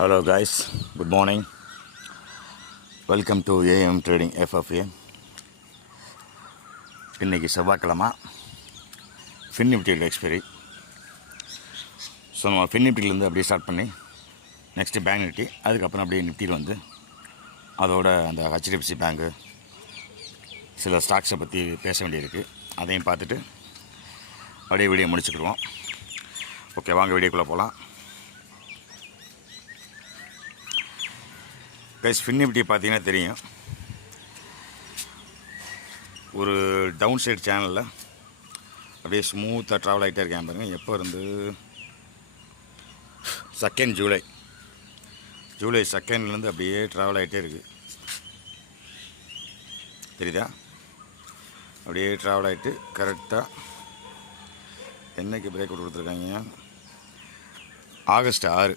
Hello guys, good morning. Welcome to AM Trading FFA. இன்றைக்கி செவ்வாய்க்கிழமை fin நிஃப்டியோட expiry. So நம்ம ஃபின் நிஃப்டிலேருந்து அப்படியே ஸ்டார்ட் பண்ணி நெக்ஸ்ட்டு பேங்க் நிஃப்டி, அதுக்கப்புறம் அப்படியே நிஃப்டியில் வந்து அதோட அந்த HDFC பேங்கு சில ஸ்டாக்ஸை பற்றி பேச வேண்டியிருக்கு. அதையும் பார்த்துட்டு அப்படியே வீடியோ முடிச்சுக்கிடுவோம். ஓகே, வாங்க வீடியோக்குள்ளே போகலாம். கைஸ், ஃபின் நிஃப்டி பார்த்தீங்கன்னா தெரியும், ஒரு டவுன் சைடு சேனலில் அப்படியே ஸ்மூத்தாக ட்ராவல் ஆகிட்டே இருக்கேன் பாருங்கள். எப்போ இருந்து 2 ஜூலை 2 அப்படியே ட்ராவல் ஆகிட்டே இருக்குது. தெரியுதா? அப்படியே ட்ராவல் ஆகிட்டு கரெக்டாக என்றைக்கு பிரேக் அவுட் கொடுத்துருக்காங்க, ஆகஸ்ட் 6